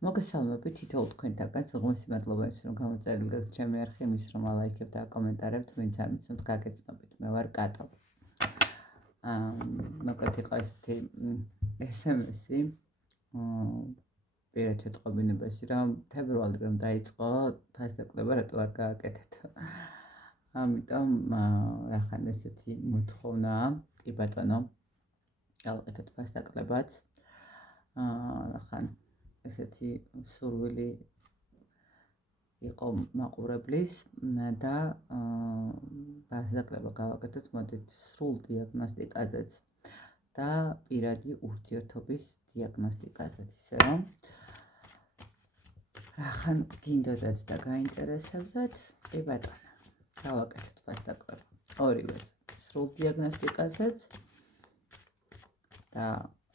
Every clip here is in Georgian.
მოგესალმებით თითოეულ თქვენთაგანს, უღმესი მადლობა იმის, რომ გამოწერილი გაქვთ ჩემი არხი, იმის, რომ ალაიქებთ და აკომენტარებთ, ვინც არ მიცნობთ, გაგეცნობით. მე ვარ კატო. მოკლედ იყო ესეთი SMS-ი პირად შეტყობინებაში, რომ თებერვალი რომ დაიწყო, ფასდაკლება რატო არ გააკეთეთ. ამიტომ რახან ესეთი მოთხოვნაა, კი ბატონო, გავაკეთოთ ფასდაკლებაც. რახან ესეთი სურვილი იყო მაყურებლის და ფასდაკლება გავაკეთოთ მოდით სრულ დიაგნოსტიკაზეც და პირადი ურთიერთობის დიაგნოსტიკაზეც, ისე რომ რახან გინდოდათ და გაინტერესებდათ, კი ბატონო, გავაკეთოთ ფასდაკლება. ორივეს სრულ დიაგნოსტიკაზეც და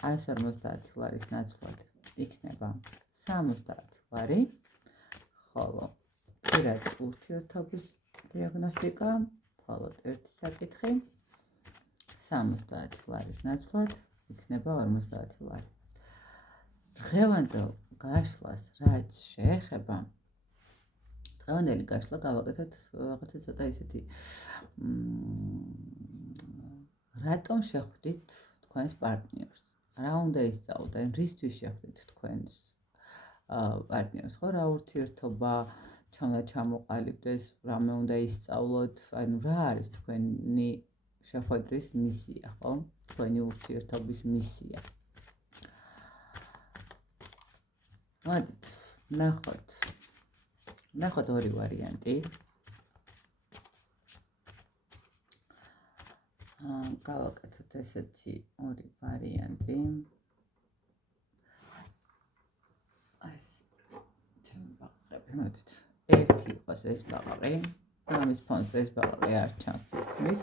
150 ლარის ნაცვლად იქნება 70 ლარი, ხოლო პირადი ურთიერთობის დიაგნოსტიკა, მხოლოდ ერთი საკითხი, 70 ლარის ნაცვლად იქნება 50 ლარი. დღევანდელ გაშლას რაც შეეხება, დღევანდელი გაშლა გავაკეთოთ რაღაცა ცოტა ისეთი რატომ შეხვდით თქვენს პარტნიორს? რა უნდა ისწავლოთ, ან რისთვის შეხვდით თქვენს პარტნიორს, ხო, რა ურთიერთობა ჩამდა ჩამოყალიბდეს, რამე უნდა ისწავლოთ, ანუ რა არის თქვენი შეხვედრის მისია, ხო? თქვენი ურთიერთობის მისია. მოდით, ნახოთ ორი ვარიანტი. გავაკეთოთ ესეთი ორი ვარიანტი. მოდით, ერთი იყოს ეს ბაყაყი, ამის ფონზე ეს ბაყაყი არ ჩანს თითქმის,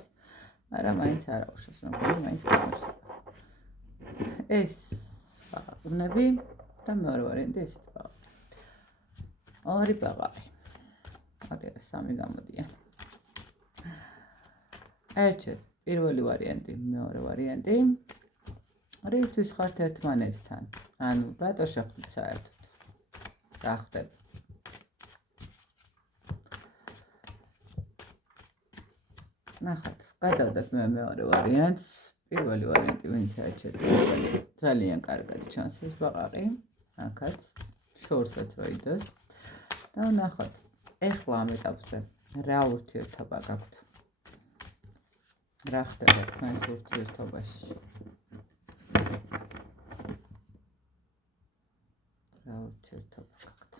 მაგრამ მაინც არ აუშავს, მაგრამ მაინც გამოჩნდება. ეს ბაყაყნები და მეორე ვარიანტი ესეთი ბაყაყი. ორი ბაყაყი. აგერ სამი გამოდიან. ერჩეთ, პირველი ვარიანტი, მეორე ვარიანტი. რისთვის ხართ ერთმანეთთან? ანუ რატო შეხვდით საერთოდ? რა ხდება? ნახოთ, გადავდეთ მე მეორე ვარიანტს. პირველი ვარიანტი ვინც აჩეთ, ძალიან კარგად ჩანს ეს ბაყაყი, აქაც შორსაც რო იდოს. და ნახოთ, ეხლა ამ ეტაპზე რა ურთიერთობა გაქვთ? რა ხდება თქვენს ურთიერთობაში? რა ურთიერთობა გაქვთ?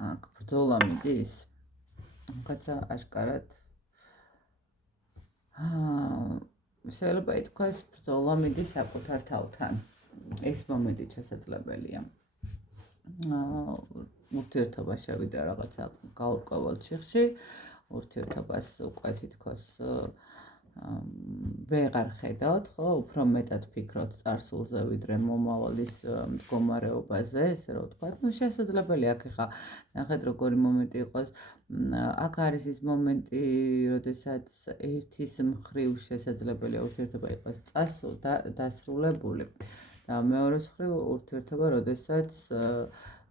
აქ ბრძოლა მიდის? რაღაცა აშკარად შეიძლება ითქვას ბრძოლა მიდის საკუთარ თავთან. ეს მომენტი შესაძლებელია. ურთიერთობა შევიდა რაღაცა გაურკვეველ ჩიხში, ურთიერთობას უკვე თითქოს ვეღარ ხედავთ, ხო, უფრო მეტად ფიქრობთ წარსულზე ვიდრე მომავალის მდგომარეობაზე, ესე რომ ვთქვათ. შესაძლებელია აქ ხა ნახეთ როგორი მომენტი იყოს. აქ არის ის მომენტი, როდესაც ერთის მხრივ შესაძლებელია ურთიერთობა იყოს დასრულებული და მეორეს მხრივ ურთიერთობა, როდესაც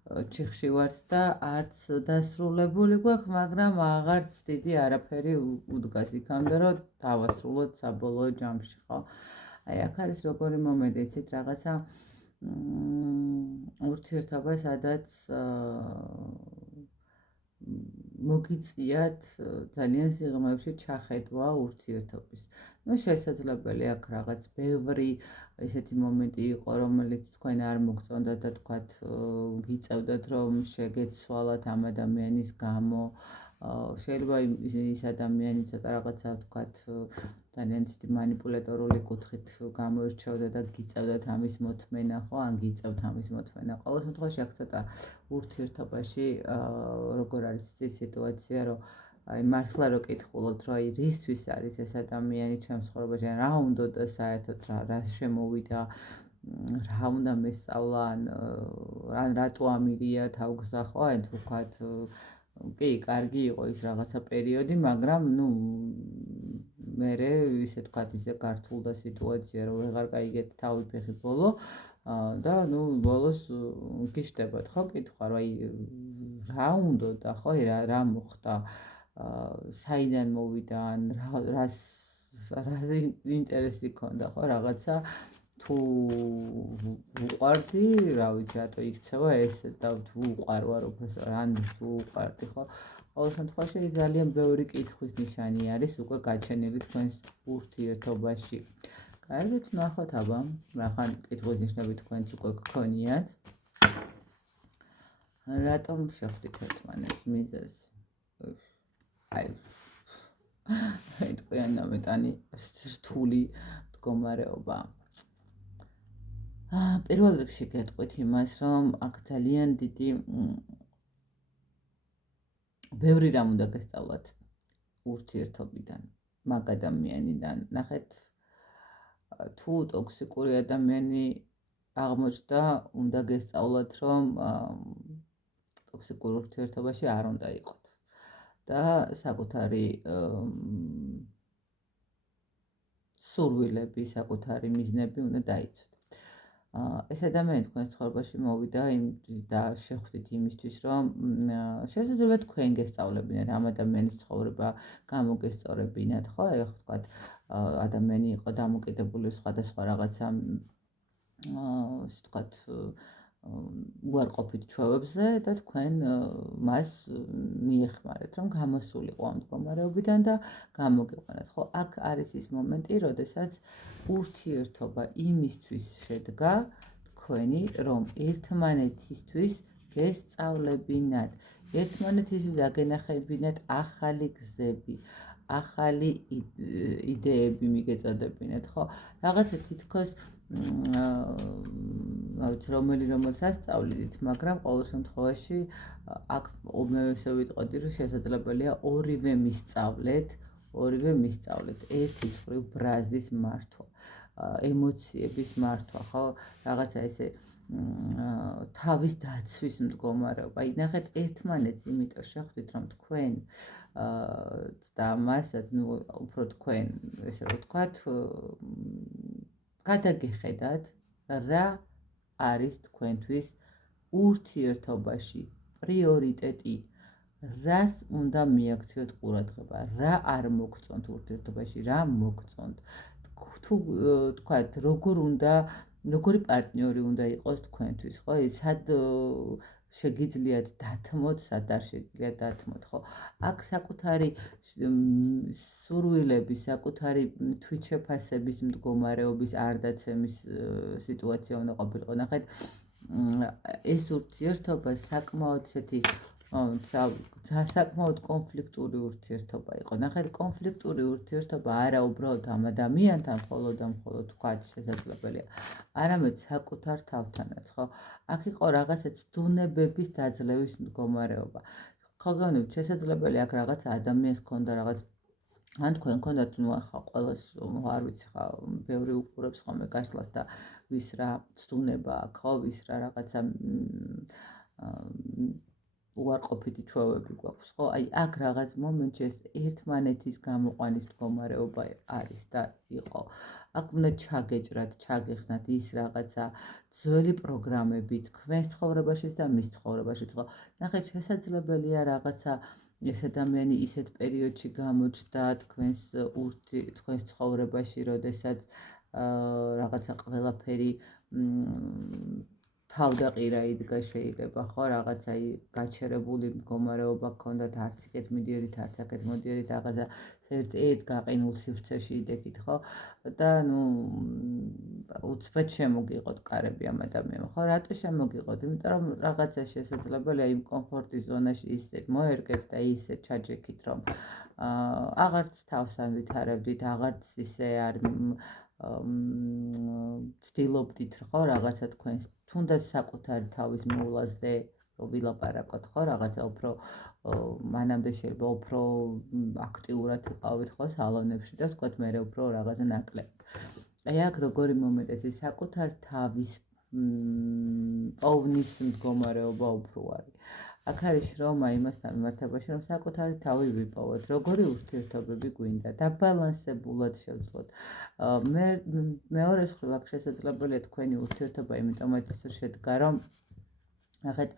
ჩიხში ვართ და არც დასრულებული გვაქვს, მაგრამ აღარც დიდი არაფერი უდგას იქამდე, რომ დავასრულოთ საბოლოო ჯამში, ხო? აი, აქ არის როგორი მომენტი, იცით, რაღაცა ურთიერთობა, სადაც მოგიწიათ ძალიან სიღრმეებში ჩახედვა ურთიერთობის. შესაძლებელია აქ რაღაც ბევრი ესეთი მომენტი იყო, რომელიც თქვენ არ მოგწონდათ და თქვათ გიწევდათ, რომ შეგეცვალათ ამ ადამიანის გამო. შეიძლება ის ადამიანი ცოტა რაღაცა ვთქვათ ძალიან ცივი манипуляტორული კუთხით გამოირჩეოდა და გიწევდათ ამის მოთმენა, ხო, ან გიწევთ ამის მოთმენა. ყოველ შემთხვევაში აქ ცოტა ურთიერთობაში როგორ არის ის სიტუაცია, რომ აი მართლა რო კითხულობთ, რომ აი რისთვის არის ეს ადამიანი ჩემს ცხოვრებაში, რა უნდა და საერთოდ რა შემოვიდა, რა უნდა მესწავლა, ან რატო ამირია თავგზა, ხო, აი თუ ვთქვათ კი, კარგი იყო ის რაღაცა პერიოდი, მაგრამ მერე ისე თქვათ ისე გართულდა სიტუაცია, რომ ვეღარ გაიგეთ თავი ფეხი ბოლო და ბოლოს გიჩნდებათ ხო კითხვა, რომ აი რა უნდოდა ხო, რა მოხდა, საიდან მოვიდა, რას ინტერესი ქონდა ხო რაღაცა თუ უყვარდი, რა ვიცი, რატო იქცევა ეს და თუ უყვარვა პროფესორ, ან თუ უყვარდი ხო? ყოველ შემთხვევაში ძალიან ბევრი კითხვის ნიშანი არის უკვე გაჩენილი თქვენს ურთიერთობაში. კარგით, ნახოთ აბა, რახან კითხვის ნიშნები თქვენც უკვე გქონიათ. რატომ შეხვდით ერთმანეთს მიზეზს? აი თქვენ ამეტანი რთული მდგომარეობა. პირველ რიგში გეტყვით იმას, რომ აქ ძალიან დიდი ბევრი რამ უნდა გესწავლათ ურთიერთობიდან, მაგ ადამიანიდან. ნახეთ, თუ ტოქსიკური ადამიანი აღმოჩნდა, უნდა გესწავლოთ, რომ ტოქსიკურ ურთიერთობაში არ უნდა იყოთ და საკუთარი სურვილები, საკუთარი მიზნები უნდა დაიცვათ. ეს ადამიანი თქვენს ცხოვრებაში მოვიდა და შეხვდით იმისთვის, რომ შესაძლოა თქვენ გესწავლებინათ ამ ადამიანის ცხოვრება, გამოგესწორებინათ, ხო? აი ვთქვათ, ადამიანი იყო დამოკიდებული სხვადასხვა რაღაცა, ასე ვთქვათ, უარყოფით ჩვევებზე და თქვენ მას მიეხმარეთ, რომ გამოსულიყო ამ მდგომარეობიდან და გამოგიყვანოთ. ხო, აქ არის ის მომენტი, როდესაც ურთიერთობა იმისთვის შედგა თქვენი, რომ ერთმანეთისთვის გესწავლებინათ, ერთმანეთისთვის აგენახებინათ ახალი გზები, ახალი იდეები მიგეწოდებინათ, ხო? რაღაცა თითქოს რომელსაც ასწავლით, მაგრამ ყოველ შემთხვევაში აქ მე ესე ვიტყოდი, რომ შესაძლებელია ორივე მისწავლეთ, ერთის მხრივ ბრაზის მართვა, ემოციების მართვა, ხო? რაღაცა ესე თავის დაცვის მდგომარეობა. აი ნახეთ, ერთმანეთს იმიტომ შეხვდით, რომ თქვენ და მასაც, უფრო თქვენ, ესე ვთქვათ, გადაგეხედათ, რა არის თქვენთვის ურთიერთობაში პრიორიტეტი, რას უნდა მიაქციოთ ყურადღება, რა არ მოგწონთ ურთიერთობაში, რა მოგწონთ. თუ თქვათ, როგორი პარტნიორი უნდა იყოს თქვენთვის, ხო? სად შეგიძლიათ დათმოთ, სად არ შეგიძლიათ დათმოთ, ხო? აქ საკუთარი სურვილების, საკუთარი თვითშეფასების მდგომარეობის არდაცემის სიტუაცია უნდა ყოფილიყო. ნახეთ, ეს ურთიერთობა საკმაოდ ესეთი საკმაოდ კონფლიქტური ურთიერთობა იყო. ნახეთ, კონფლიქტური ურთიერთობა არა უბრალოდ ამ ადამიანთან მხოლოდ თქვათ შესაძლებელია, არამედ საკუთარ თავთანაც, ხო? აქ იყო რაღაცა ცდუნებების დაძლევის მდგომარეობა. ხო, გეუბნებით, შესაძლებელია აქ რაღაც ადამიანს ქონდა რაღაც, ან თქვენ ქონდათ, ახლა ყველას არ ვიცი, ხა ბევრი უყურებს ხოლმე გაშლას და ვის რა ცდუნება აქვს, ხო, ვის რა რაღაცა უარყოფითი ჩვევები გვაქვს, ხო? აი აქ რაღაც მომენტში ეს ერთმანეთის გამოყვანის მდგომარეობა არის და იყო. აქ უნდა ჩაგეჭრათ, ჩაგეხსნათ ის რაღაცა ძველი პროგრამები თქვენს ცხოვრებაშიც და მის ცხოვრებაშიც, ხო? ნახეთ, შესაძლებელია რაღაცა ეს ადამიანი ისეთ პერიოდში გამოჩნდა თქვენს ცხოვრებაში, როდესაც რაღაცა ყველაფერი თავდაყირა იდგა შეიძლება, ხო, რაღაცა გაჩერებული მდგომარეობა გქონდათ, არც იქეთ მიდიოდით, არც აქეთ მოდიოდით, რაღაცა ერთ გაყინულ სივრცეში იდექით, ხო? და უცბად შემოგიყოთ კარები ამ ადამიანმა, ხო? რატო შემოგიყოთ? იმიტომ რომ რაღაცა შესაძლებელია იმ კომფორტის ზონაში ისე მოერგეთ და ისე ჩაჯექით, რომ აღარც თავს არ ვითარებდით, აღარც ისე არ ცდილობდით, ხო, რაღაცა თქვენს თუნდაც საკუთარი თავის მოვლაზე ვილაპარაკოთ, ხო, რაღაცა უფრო მანამდე შეიძლება უფრო აქტიურად იყავით, ხო, სალონებში და ვთქვათ, მე უფრო რაღაცა ნაკლები. აი აქ როგორი მომენტია, საკუთარ თავის პოვნის მდგომარეობა უფრო არის. აქ არის შრომა იმასთან მიმართებაში, რომ საკუთარი თავი ვიპოვოთ, როგორი ურთიერთობები გვინდა, დაბალანსებულად შევძლოთ. მეორე მხრივ აქ შესაძლებელია თქვენი ურთიერთობა იმიტომაც შედგა, რომ ნახეთ,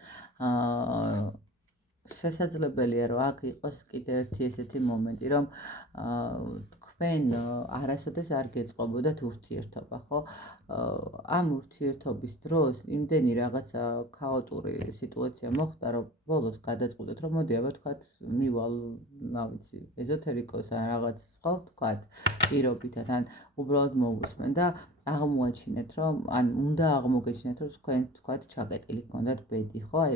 შესაძლებელია, რომ აქ იყოს კიდე ერთი ესეთი მომენტი, რომ თქვენ არასოდეს არ გეწყობოდათ ურთიერთობა, ხო? ამ ურთიერთობის დროს იმდენი რაღაცა ქაოტური სიტუაცია მოხდა, რომ ბოლოს გადაწყვეტეთ, რომ მოდი აბა თქვათ მივალ, რა ვიცი, ეზოთერიკოს ან რაღაც ხო ვთქვათ, პირობითად ან უბრალოდ მოვუსმენ და აღმოაჩინეთ, რომ ან უნდა აღმოგეჩინეთ, რომ თქვენ თქვათ ჩაკეტილი გქონდათ ბედი, ხო? აი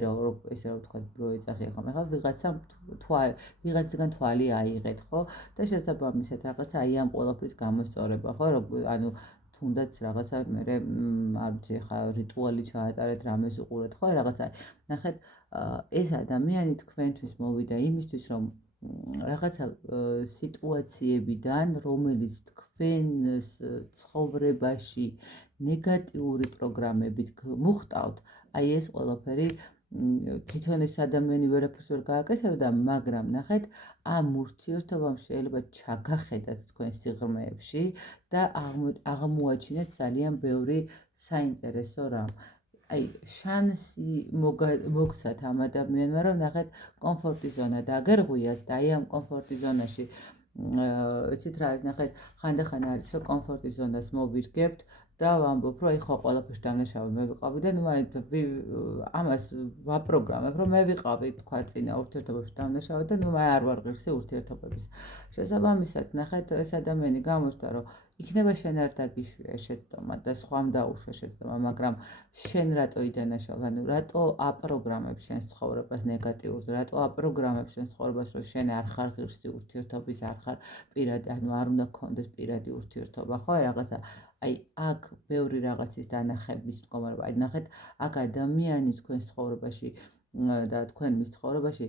ესე რომ თქვათ ბრო ეძახი ახლა ვიღაცისგან თვალი აიღეთ, ხო? და შესაბამისად რაღაცა აი ამ ყველაფრის გამოსწორება, ხო? ანუ თუნდაც რაღაცა მე არ ვიცი ახლა რიტუალი ჩაატარეთ, რამეს უყურეთ, ხო? რაღაცა ნახეთ, ეს ადამიანი თქვენთვის მოვიდა იმისთვის, რომ რაღაცა სიტუაციებიდან, რომელიც თქვენს ცხოვრებაში ნეგატიური პროგრამებით მოხტავთ, აი ეს ყველაფერი თვითონ ეს ადამიანი ვერაფერს ვერ გააკეთებდა, მაგრამ ნახეთ, ამ ურთიერთობამ შეიძლება ჩაგახედათ თქვენ სიღრმეებში და აღმოაჩინეთ ძალიან ბევრი საინტერესო რამ. აი, შანსი მოგცათ ამ ადამიანმა, რომ ნახეთ, კომფორტის ზონა დაგერღვიათ და აი ამ კომფორტის ზონაში იცით რა არის, ნახეთ, ხანდახან არის, რომ კომფორტის ზონას მოვირგებთ და ვამბობ, რომ აი ხო ყველაფერს დამნაშავე მე ვიყავი და ნუ ამას ვაპროგრამებ, რომ მე ვიყავი თქვა წინა ურთიერთობაში დამნაშავე და ნუ მე არ ვარ ღირსი ურთიერთობების. შესაბამისად, ნახეთ, ეს ადამიანი გამოჩნდა, რომ იქნება შენ არ დაგიშვია შეცდომა და სხვამ დაუშვა შეცდომა, მაგრამ შენ რატო იდანაშავ, ანუ რატო აპროგრამებ შენს ცხოვრებას ნეგატიურზე, რატო აპროგრამებ შენს ცხოვრებას, რომ შენ არ ხარ ღირსი ურთიერთობის, არ ხარ პირადი, ანუ არ უნდა გქონდეს პირადი ურთიერთობა, ხო, რაღაცა. აი, აქ ბევრი რაღაცის დანახების მდგომარეობა. აი, ნახეთ, აქ ადამიანი თქვენს ცხოვრებაში და თქვენ მის ცხოვრებაში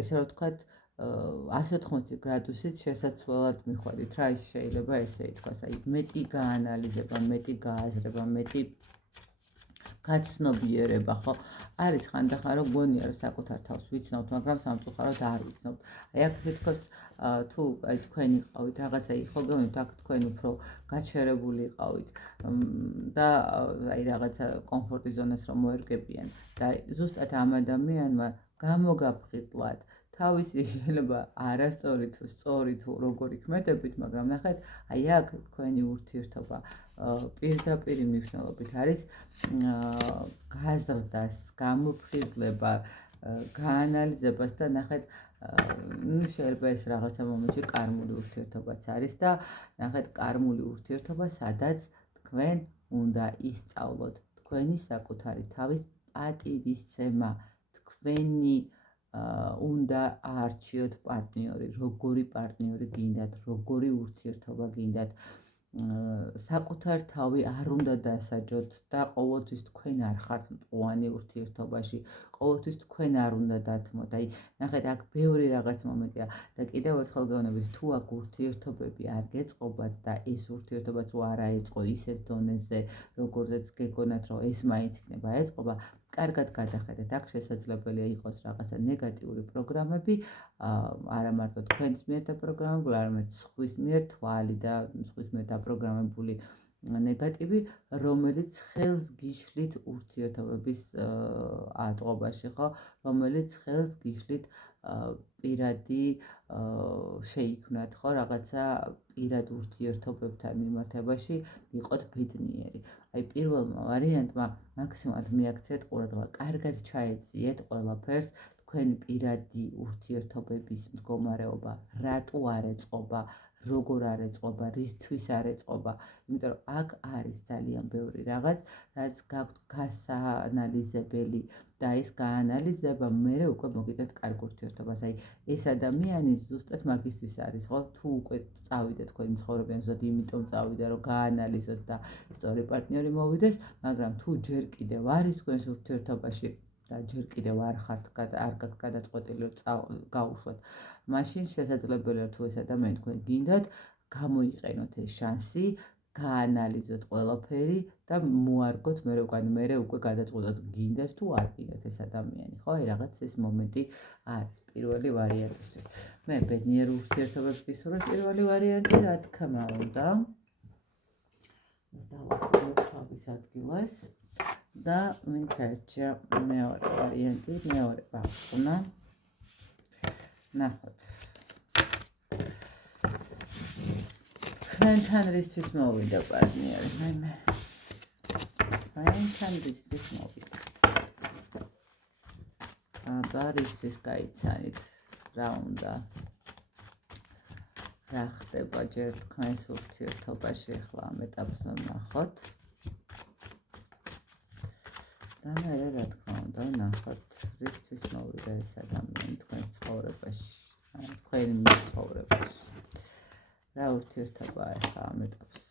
ესე რომ ვთქვათ 180 გრადუსით შესაძლებლად მიხვედით რა ის შეიძლება ესე ითქვას, აი მეტი გაანალიზება, მეტი გააზრება, მეტი გაცნობიერება, ხო? არის ხანდახან რომ გონია რომ საკუთარ თავს ვიცნობთ, მაგრამ სამწუხაროდ არ ვიცნობთ. აი აქ თითქოს თუ აი თქვენ იყავით რაღაცა ხო გეუბნით, აქ თქვენ უფრო გაჩერებული იყავით და აი რაღაცა კომფორტის ზონას რომ მოერგებიან და ზუსტად ამ ადამიანმა გამოგაფხიზლად თავისი შეიძლება არასწორი თუ სწორი თუ როგორი ქმედებით, მაგრამ ნახეთ, აი აქ თქვენი ურთიერთობა პირდაპირ მნიშვნელობით არის გაზრდას, გამოფხიზლება, გაანალიზებას და ნახეთ, შეიძლება ეს რაღაცა მომენტში კარმული ურთიერთობაც არის და ნახეთ, კარმული ურთიერთობა, სადაც თქვენ უნდა ისწავლოთ თქვენი საკუთარი თავის პატივისცემა, თქვენი უნდა აარჩიოთ პარტნიორი, როგორი პარტნიორი გინდათ, როგორი ურთიერთობა გინდათ, საკუთარ თავი არ უნდა დასაჯოთ და ყოველთვის თქვენ არ ხართ მწვანე ურთიერთობაში, ყოველთვის თქვენ არ უნდა დათმოთ. აი, ნახეთ, აქ ბევრი რაღაც მომენტია და კიდევ ერთხელ გეუბნებით, თუ აქ ურთიერთობები არ გეწყობათ და ეს ურთიერთობაც არ აეწყო ისეთ დონეზე, როგორზეც გეგონათ, რომ ეს მაინც იქნება ეწყობა, კარგად გადახედეთ, აქ შესაძლებელია იყოს რაღაცა ნეგატიური პროგრამები, არა მარტო თქვენს მიერ დაპროგრამებული, არამედ სხვის მიერ თვალი და სხვის მიერ დაპროგრამებული ნეგატივი, რომელიც ხელს გიშლით ურთიერთობების აწყობაში, ხო, რომელიც ხელს გიშლით პირადი შეიქმნათ, ხო, რაღაცა პირად ურთიერთობებთან მიმართებაში იყოთ ბედნიერი. აი, პირველმა ვარიანტმა მაქსიმალურად მიაქციეთ ყურადღება, კარგად ჩაეძიეთ ყველაფერს, თქვენი პირადი ურთიერთობების მდგომარეობა, რატო არ ეწყობა, როგორ არ ეწყობა, რისთვის არ ეწყობა, იმიტომ რომ აქ არის ძალიან ბევრი რაღაც, რაც გაქვთ გასაანალიზებელი და ეს გაანალიზება მერე უკვე მოგიდეთ კარგ ურთიერთობას. აი, ეს ადამიანი ზუსტად მაგისთვის არის, ხო? თუ უკვე წავიდა თქვენი ცხოვრებიდან, ზუსტად იმიტომ წავიდა, რომ გაანალიზოთ და სწორი პარტნიორი მოვიდეს, მაგრამ თუ ჯერ კიდევ არის თქვენს ურთიერთობაში და ჯერ კიდევ არ ხართ არ გაქვთ გადაწყვეტილი რომ გაუშვათ, მაშინ შესაძლებელია თუ ეს ადამიანი თქვენ გინდათ, გამოიყენოთ ეს შანსი, გაანალიზოთ ყველაფერი და მოარგოთ მე უკვე გადაწყვეტოთ გინდათ თუ არ გინდათ ეს ადამიანი, ხო? აი რაღაც ეს მომენტი არის პირველი ვარიანტისთვის. მე ბედნიერ ურთიერთობებს გისურვებ პირველი ვარიანტი, რა თქმა უნდა. დავაყენებ თავის ადგილას და ვინ ჩაერჩია მეორე ვარიანტი, მეორე ბავშვნა. ნახოთ. თქვენთან რისთვის მოვიდა პარტნიორი, მე. თქვენთან რისთვის მოვიდა. აბა რისთვის გაიცანით, რა უნდა. რა ხდება ჯერ თქვენს ურთიერთობაში ახლა ამ ეტაპზე ნახოთ. და მე რა თქმა უნდა ნახოთ, რისთვის მოვიდა ეს ადამიანი თქვენს ცხოვრებაში, თქვენი ცხოვრებაში. რა ურთიერთობა ახლა ამ ეტაპზე.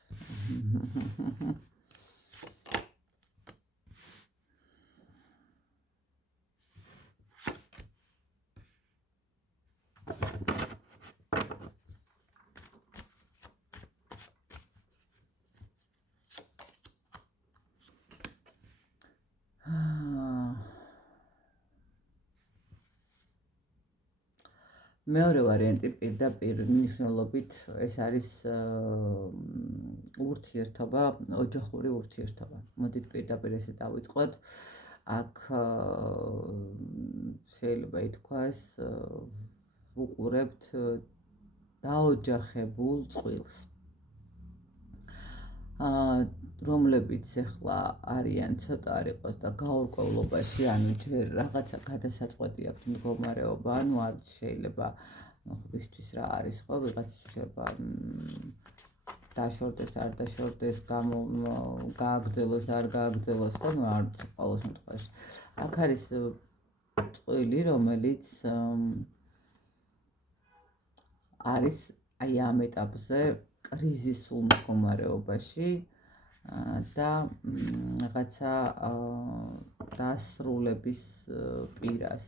მეორე ვარიანტი პირდაპირ მნიშვნელობით ეს არის ურთიერთობა, ოჯახური ურთიერთობა. მოდით პირდაპირ ესე დავიწყოთ. აქ შეიძლება ითქვას ვუყურებთ დაოჯახებულ წყვილს. რომლებიც ახლა არიან ცოტა არ იყოს და გაურკვევლობაში, ანუ ჯერ რაღაცა გადასაწყვეტი აქვთ მდგომარეობა, ანუ არც შეიძლება ხბისთვის რა არის ხო, ვიღაცის შეიძლება დაშორდეს, არ დაშორდეს, გააგრძელოს, არ გააგრძელოს, ხო, ну არც ყოველ შემთხვევაში. აქ არის წყვილი, რომელიც არის აი ამ ეტაპზე კრიზისულ მდგომარეობაში და რაღაცა დასრულების პირას.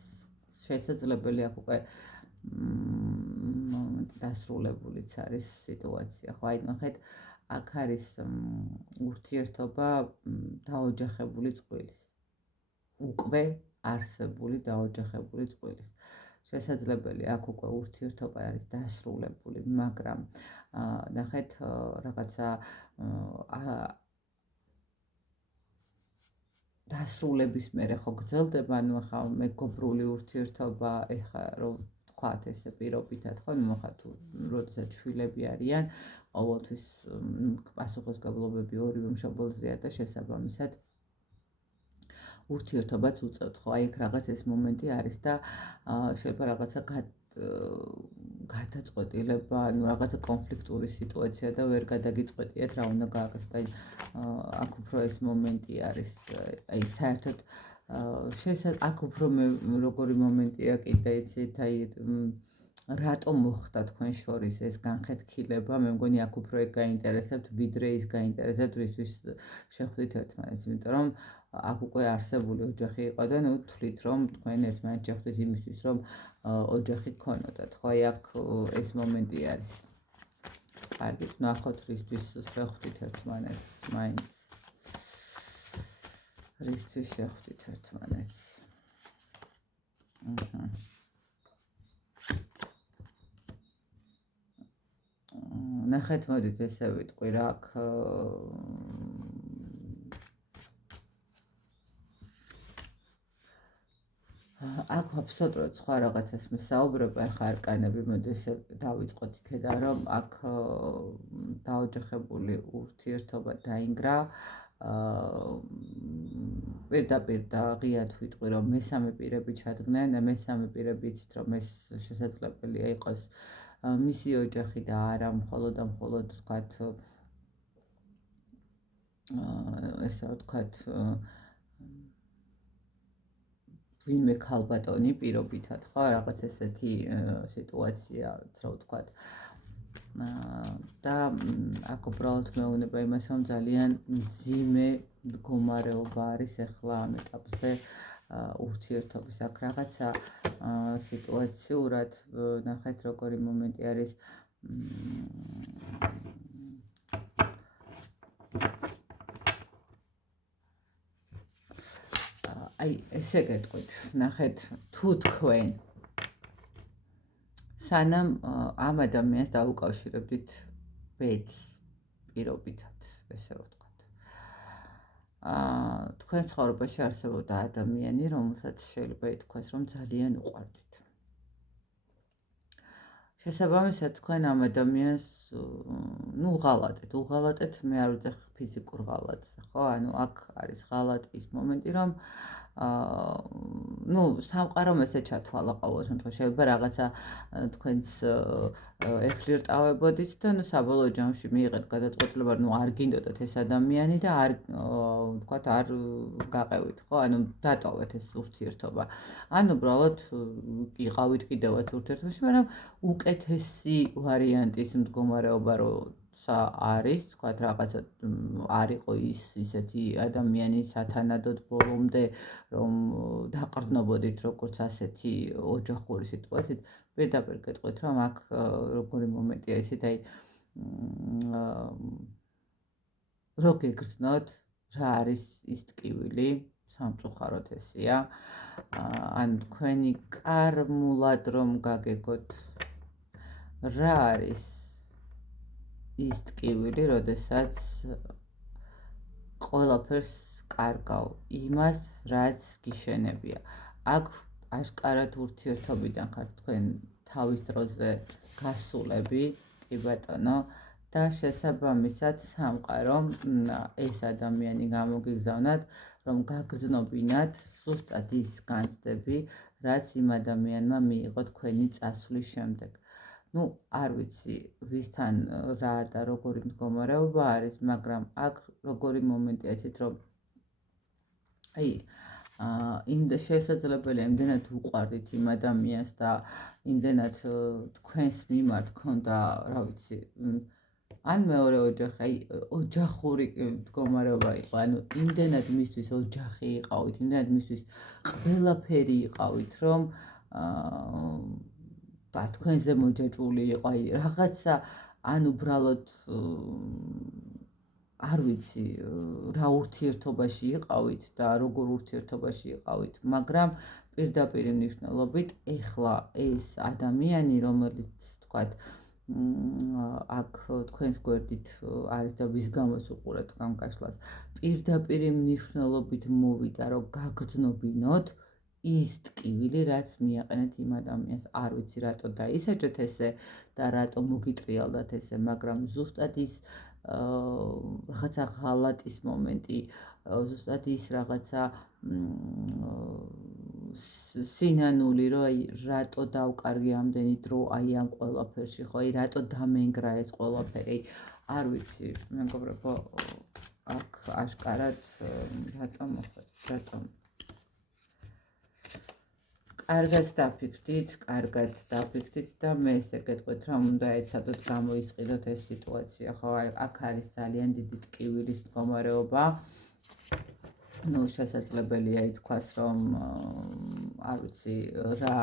შესაძლებელია უკვე დასრულებულიც არის სიტუაცია. ხო, აი ნახეთ, აქ არის ურთიერთობა დაოჯახებული წყვილის. უკვე არსებული დაოჯახებული წყვილის. შესაძლებელია აქ უკვე ურთიერთობა არის დასრულებული, მაგრამ ნახეთ რაღაცა დასრულების მერე ხო გრძელდება, ანუ ახლა მეგობრული ურთიერთობა, ეხლა რომ ვთქვათ ესე პირობითად, ხო, მოხა თუ როდესაც შვილები არიან, ყოველთვის პასუხისმგებლობები ორივე მშობელზეა და შესაბამისად ურთიერთობაც უწევთ, ხო, აი ეგ რაღაც ეს მომენტი არის და შეიძლება რაღაცა გადაწყვეტილება, ანუ რაღაცა კონფლიქტური სიტუაცია და ვერ გადაგიწყვეტიათ რა უნდა გააკეთოთ. აი აქ უფრო ეს მომენტი არის, აი საერთოდ აქ უფრო როგორი მომენტია კიდე იცით, აი რატომ მოხდა თქვენ შორის ეს განხეთქილება, მე მგონი აქ უფრო ეგ გაინტერესებთ, ვიდრე ის გაინტერესებთ, რისთვის შეხვდით ერთმანეთს, იმიტომ რომ აქ უკვე არსებული ოჯახი იყო და ნუ თვლით რომ თქვენ ერთმანეთს შეხვდით იმისთვის რომ ოჯახი გქონოდათ, ხო, აი აქ ეს მომენტი არის. კარგით, ნახოთ რისთვის შეხვდით ერთმანეთს, მაინც რისთვის შეხვდით ერთმანეთს. ნახეთ, მოდით ესე ვიტყვი რა აქ აქ აბსოლუტურად სხვა რაღაცას მისაუბრება, ახლა არკანები, მოდი ესე დავიწყოთ იქედან, რომ აქ დაოჯახებული ურთიერთობა დაინგრა, პირდაპირ და ღიად ვიტყვი, რომ მესამე პირები ჩადგნენ, მესამე პირები იცით, რომ ეს შესაძლებელია იყოს მისი ოჯახი და არა მხოლოდ და მხოლოდ ვთქვათ ესე ვთქვათ ვინმე ქალბატონი პირობითად, ხო, რაღაც ესეთი სიტუაცია, რა ვთქვათ. და აქ უბრალოდ მეუბნება იმას, რომ ძალიან მძიმე მდგომარეობა არის ახლა ამ ეტაპზე ურთიერთობის. აქ რაღაცა სიტუაციურად ნახეთ, როგორი მომენტი არის. აი ესე გეტყვით, ნახეთ, თუ თქვენ სანამ ამ ადამიანს დაუკავშირებდით ბედს პირობითად, ესე რომ ვთქვათ. თქვენ ცხოვრებაში არსებობდა ადამიანი, რომელსაც შეიძლება ითქვას, რომ ძალიან უყვარდით. შესაბამისად, თქვენ ამ ადამიანს უღალატეთ, მე არ ვუძახ ფიზიკურ ღალატს, ხო? ანუ აქ არის ღალატის მომენტი, რომ სამყარომ ესე ჩათვალა ყოველ შემთხვევაში, შეიძლება რაღაცა თქვენს ეფლირტავებოდით და საბოლოო ჯამში მიიღეთ გადაწყვეტილება, რომ არ გინდოდათ ეს ადამიანი და არ ვთქვათ, არ გაყევით, ხო? ანუ დატოვეთ ეს ურთიერთობა. ან უბრალოდ იყავით კიდევაც ურთიერთობაში, მაგრამ უკეთესი ვარიანტის მდგომარეობა არის, თქვათ რაღაცა არ იყო ისეთი ადამიანი სათანადოდ ბოლომდე, რომ დაყრდნობოდით როგორც ასეთი ოჯახური სიტუაციით, პირდაპირ გეტყვით, რომ აქ როგორი მომენტია ისეთ, აი რო გეგრძნოთ, რა არის ის ტკივილი, სამწუხაროდ ესეა. ან თქვენი კარმულად რომ გაგეგოთ, რა არის ის ტკივილი, როდესაც ყველაფერს კარგავ იმას, რაც გიშენებია. აქ აშკარად ურთიერთობიდან ხართ თქვენ თავის დროზე გასულები, კი ბატონო, და შესაბამისად სამყარომ ეს ადამიანი გამოგიგზავნათ, რომ გაგრძნობინათ ზუსტად ის განცდები, რაც იმ ადამიანმა მიიღო თქვენი წასვლის შემდეგ. არ ვიცი, ვისთან რა და როგორი მდგომარეობა არის, მაგრამ აქ როგორი მომენტია იცით, რომ შესაძლებელია იმდენად უყვარდით იმ ადამიანს და იმდენად თქვენს მიმართ ქონდა, რა ვიცი, ან მეორე ოჯახი, ოჯახური მდგომარეობა იყო, ანუ იმდენად მისთვის ოჯახი იყავით, იმდენად მისთვის ყველაფერი იყავით, რომ და თქვენზე მოჯაჭვული იყო, რაღაცა, ან უბრალოდ არ ვიცი, რა ურთიერთობაში იყავით და როგორ ურთიერთობაში იყავით, მაგრამ პირდაპირ მნიშვნელობით ეხლა ეს ადამიანი, რომელიც თქვათ აქ თქვენს გვერდით არის და ვის გამოც უყურებთ გამკაშლას, პირდაპირ მნიშვნელობით მოვიდა, რომ გაგრძნობინოთ ის ტკივილი, რაც მიაყენეთ იმ ადამიანს. არ ვიცი რატო დაისაჯეთ ესე და რატო მოგიტრიალდათ ესე, მაგრამ ზუსტად ის რაღაცა ღალატის მომენტი, ზუსტად ის რაღაცა სინანული, რომ აი რატო დავკარგი ამდენი დრო აი ამ ყველაფერში, ხო, აი რატო დამენგრა ეს ყველაფერი, არ ვიცი, მეგობრებო, აქ აშკარად რატომ კარგად დაფიქრდით და მე ესე გეტყვით, რომ უნდა ეცადოთ გამოისყიდოთ ეს სიტუაცია, ხო, აქ არის ძალიან დიდი ტკივილის მდგომარეობა. შესაძლებელია ითქვას, რომ არ ვიცი რა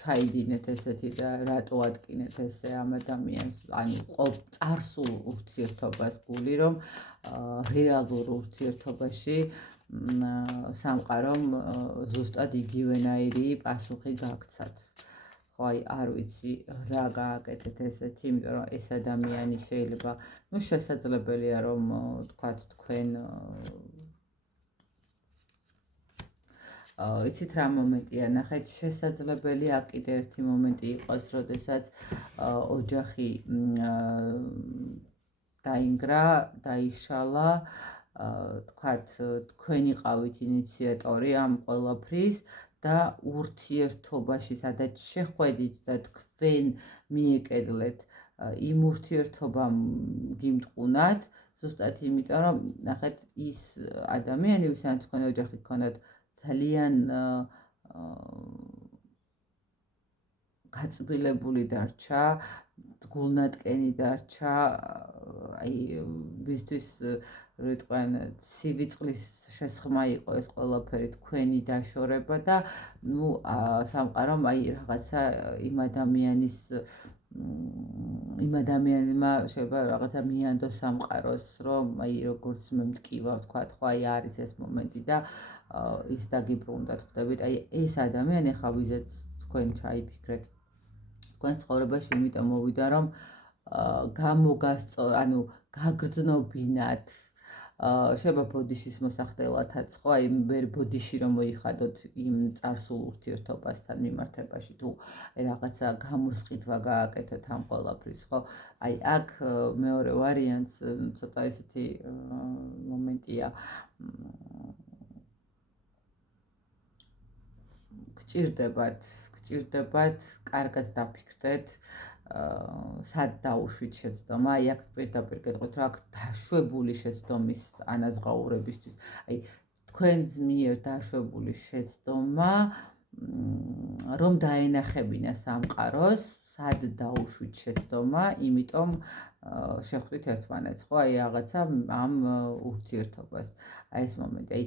ჩაიდინეთ ესეთი და რატო ატკინეთ ესე ამ ადამიანს, ანუ წარსულ ურთიერთობას გული, რომ რეალურ ურთიერთობაში სამყარომ ზუსტად იგივენაირი პასუხი გაგცათ. ხო, აი არ ვიცი რა გააკეთეთ ესეთი, იმიტომ რომ ეს ადამიანი შეიძლება, შესაძლებელია რომ თქვათ თქვენ იცით რა მომენტია, ნახეთ, შესაძლებელია აქ კიდე ერთი მომენტი იყოს, როდესაც ოჯახი დაინგრა, დაიშალა, თქვათ თქვენ იყავით ინიციატორი ამ ყველაფრის და ურთიერთობაში, სადაც შეხვედით და თქვენ მიეკედლეთ იმ ურთიერთობამ გიმტყუნათ, ზუსტად იმიტომ, რომ ნახეთ, ის ადამიანი, ვისთან თქვენ ოჯახი გქონდათ, ძალიან გაწბილებული დარჩა, გულნატკენი დარჩა, აი ვისთვის რიტყვენ სივიწყლის შესხმა იყო ეს ყველაფერი, თქვენი დაშორება და სამყარომ აი რაღაცა იმ ადამიანის იმ ადამიანმა შეიძლება რაღაცა მიანდოს სამყაროს, რომ აი როგორც მე მткиვა ვთქვა, ხო აი არის ეს მომენტი და ის დაგიბრუნდათ, ხვდებით? აი ეს ადამიანი ახლა ვიზეც თქვენ ჩაიფიქრეთ თქვენ ცხოვრებაში, იმიტომ მოვიდა, რომ გამოგასწორ, გაგრძნობინათ შეიძლება ბოდიშის მოსახდელათაც, ხო, აი ვერ ბოდიში რომ მოიხადოთ იმ წარსულ ურთიერთობასთან მიმართებაში, თუ რაღაცა გამოსყიდვა გააკეთოთ ამ ყველაფრის, ხო? აი აქ მეორე ვარიანტს ცოტა ისეთი მომენტია. გჭირდებათ, კარგად დაფიქრდეთ, სად დაუშვით შეცდომა, აი აქ პირდაპირ გეტყვით, რომ აქ დაშვებული შეცდომის ანაზღაურებისთვის, აი თქვენს მიერ დაშვებული შეცდომა, რომ დაენახებინა სამყაროს, სად დაუშვით შეცდომა, იმიტომ შეხვდით ერთმანეთს, ხო, აი რაღაცა ამ ურთიერთობას, აი ეს მომენტი, აი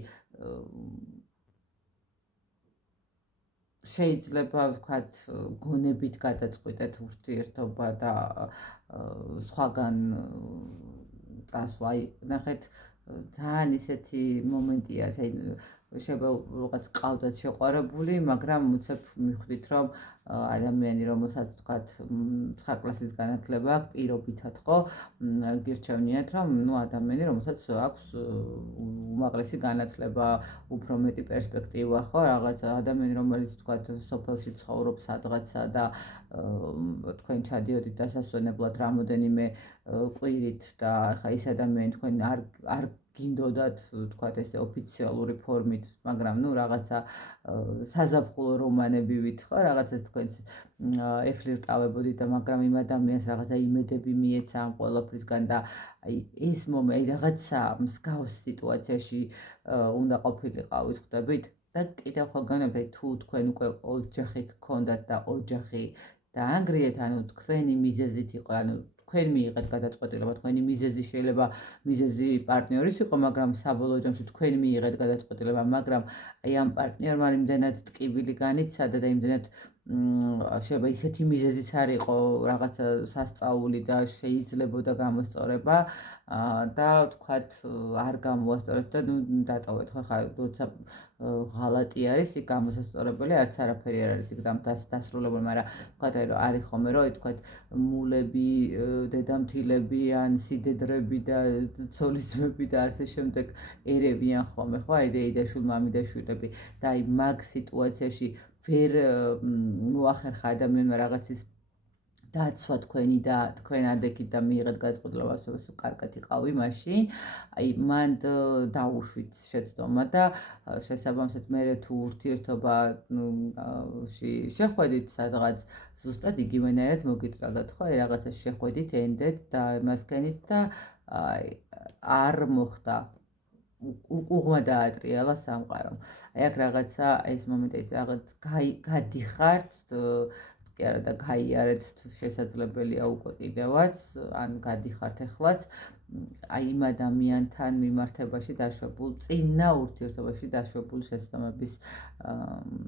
შეიძლება ვთქვათ გონებით გადაწყვეტეთ ურთიერთობა და სხვაგან წასვლა. აი ნახეთ ძალიან ისეთი მომენტია, შეიძლება რაღაც ყავდათ შეყვარებული, მაგრამ უცებ მიხვდით, რომ ადამიანი, რომელსაც ვთქვათ 9 კლასის განათლება აქვს, პირობითად ხო, გირჩევნიათ, რომ ადამიანი, რომელსაც აქვს უმაღლესი განათლება, უფრო მეტი პერსპექტივა, ხო, რაღაც ადამიანი, რომელიც ვთქვათ სოფელში ცხოვრობს სადღაცა და თქვენ ჩადიოდით დასასვენებლად რამოდენიმე კვირით და ხა ის ადამიანი თქვენ არ გინდოდათ ვთქვათ ესე ოფიციალური ფორმით, მაგრამ რაღაცა საზაფხულო რომანებივით ხო, რაღაცა თქვენ ეფლირტავებოდით და მაგრამ იმ ადამიანს რაღაცა იმედები მიეცა ამ ყველაფრისგან და აი ეს მომენტი რაღაცა მსგავს სიტუაციაში უნდა ყოფილიყავით, ხვდებით? და კიდევ ხო განვეთ თუ თქვენ უკვე ოჯახი გქონდათ და ოჯახი დაანგრიეთ, თქვენი მიზეზით იყო, თქვენ მიიღეთ გადაწყვეტილება, თქვენი მიზეზი შეიძლება მიზეზი პარტნიორის იყო, მაგრამ საბოლოო ჯამში თქვენ მიიღეთ გადაწყვეტილება, მაგრამ აი ამ პარტნიორმა იმდენად ტკივილი განიცადა და იმდენად შეიძლება ისეთი მიზეზიც არ იყო რაღაცა სასწაული და შეიძლებოდა გამოსწორება და ვთქვათ არ გამოასწორეთ და დატოვეთ, ხო ხა როცა ღალატი არის, იქ გამოსასწორებელი არც არაფერი არ არის იქ დასრულებული, მაგრამ ვთქვათ აი რომ არის ხოლმე რომ ვთქვათ მულები, დედამთილები ან სიდედრები და ცოლისძმები და ასე შემდეგ ერევიან ხოლმე, ხო აი დეიდაშვილი, მამიდაშვილები და აი მაგ სიტუაციაში ვერ მოახერხა ადამიანმა რაღაცის დაცვა თქვენი და თქვენ ადექით და მიიღეთ გადაწყვეტილება, ასე კარგად იყავი მაშინ, აი მან დაუშვით შეცდომა და შესაბამისად მე თუ ურთიერთობაში შეხვედით სადღაც ზუსტად იგივენაირად მოგიტრალდათ, ხო, აი რაღაცა შეხვედით, ენდეთ და მასკენით და არ მოხდა უყუღმა დაატრიალა სამყარო. აი აქ რაღაცა ეს მომენტი ის რაღაც გადიხართ კი არა და გაიარეთ შესაძლებელია უკვე კიდევაც, ან გადიხართ ეხლაც, აი იმ ადამიანთან მიმართებაში დაშვებულ, წინა ურთიერთობაში დაშვებულ შეცდომების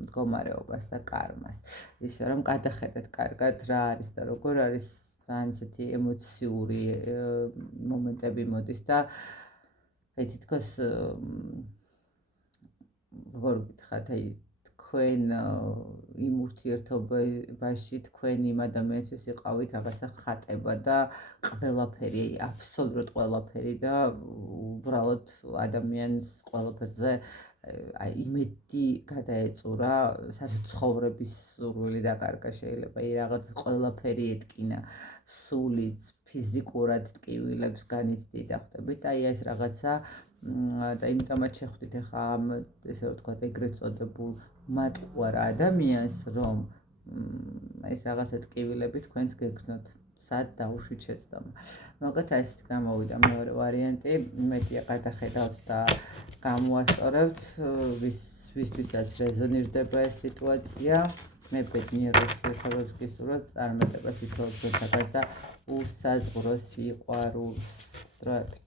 მდგომარეობას და კარმას. ისე რომ გადახედეთ კარგად რა არის და როგორ არის, ძალიან ისეთი ემოციური მომენტები მოდის და თითქოს როგორ ვკითხათ, აი თქვენ იმ ურთიერთობაში თქვენ იმ ადამიანისთვის იყავით რაღაცა ხატება და ყველაფერი, აბსოლუტურად ყველაფერი და უბრალოდ ადამიანს ყველაფერზე აი იმედი გადაეწურა, ცხოვრების სურვილი დაკარგა შეიძლება, აი რაღაც ყველაფერი ეტკინა, სულიც, ფიზიკურად ტკივილებს განიცდიდა, ხვდებით? აი ეს რაღაცა და იმიტომაც შეხვდით ახლა ამ ესე ვთქვათ ეგრეთ წოდებულ მატყუარ ადამიანს, რომ ეს რაღაცა ტკივილები თქვენს გეგრძნოთ, სად დაუშვით შეცდომა. მოკლედ ესეთ გამოვიდა მეორე ვარიანტი, მეტია გადახედავთ და გამოასწორებთ, ვისთვისაც რეზონირდება ეს სიტუაცია. მე ბედნიერ ურთიერთობებს გისურვებთ, წარმატებას ითხოვთ თქვენთაგან და უსაზღრო სიყვარულს. დროებით.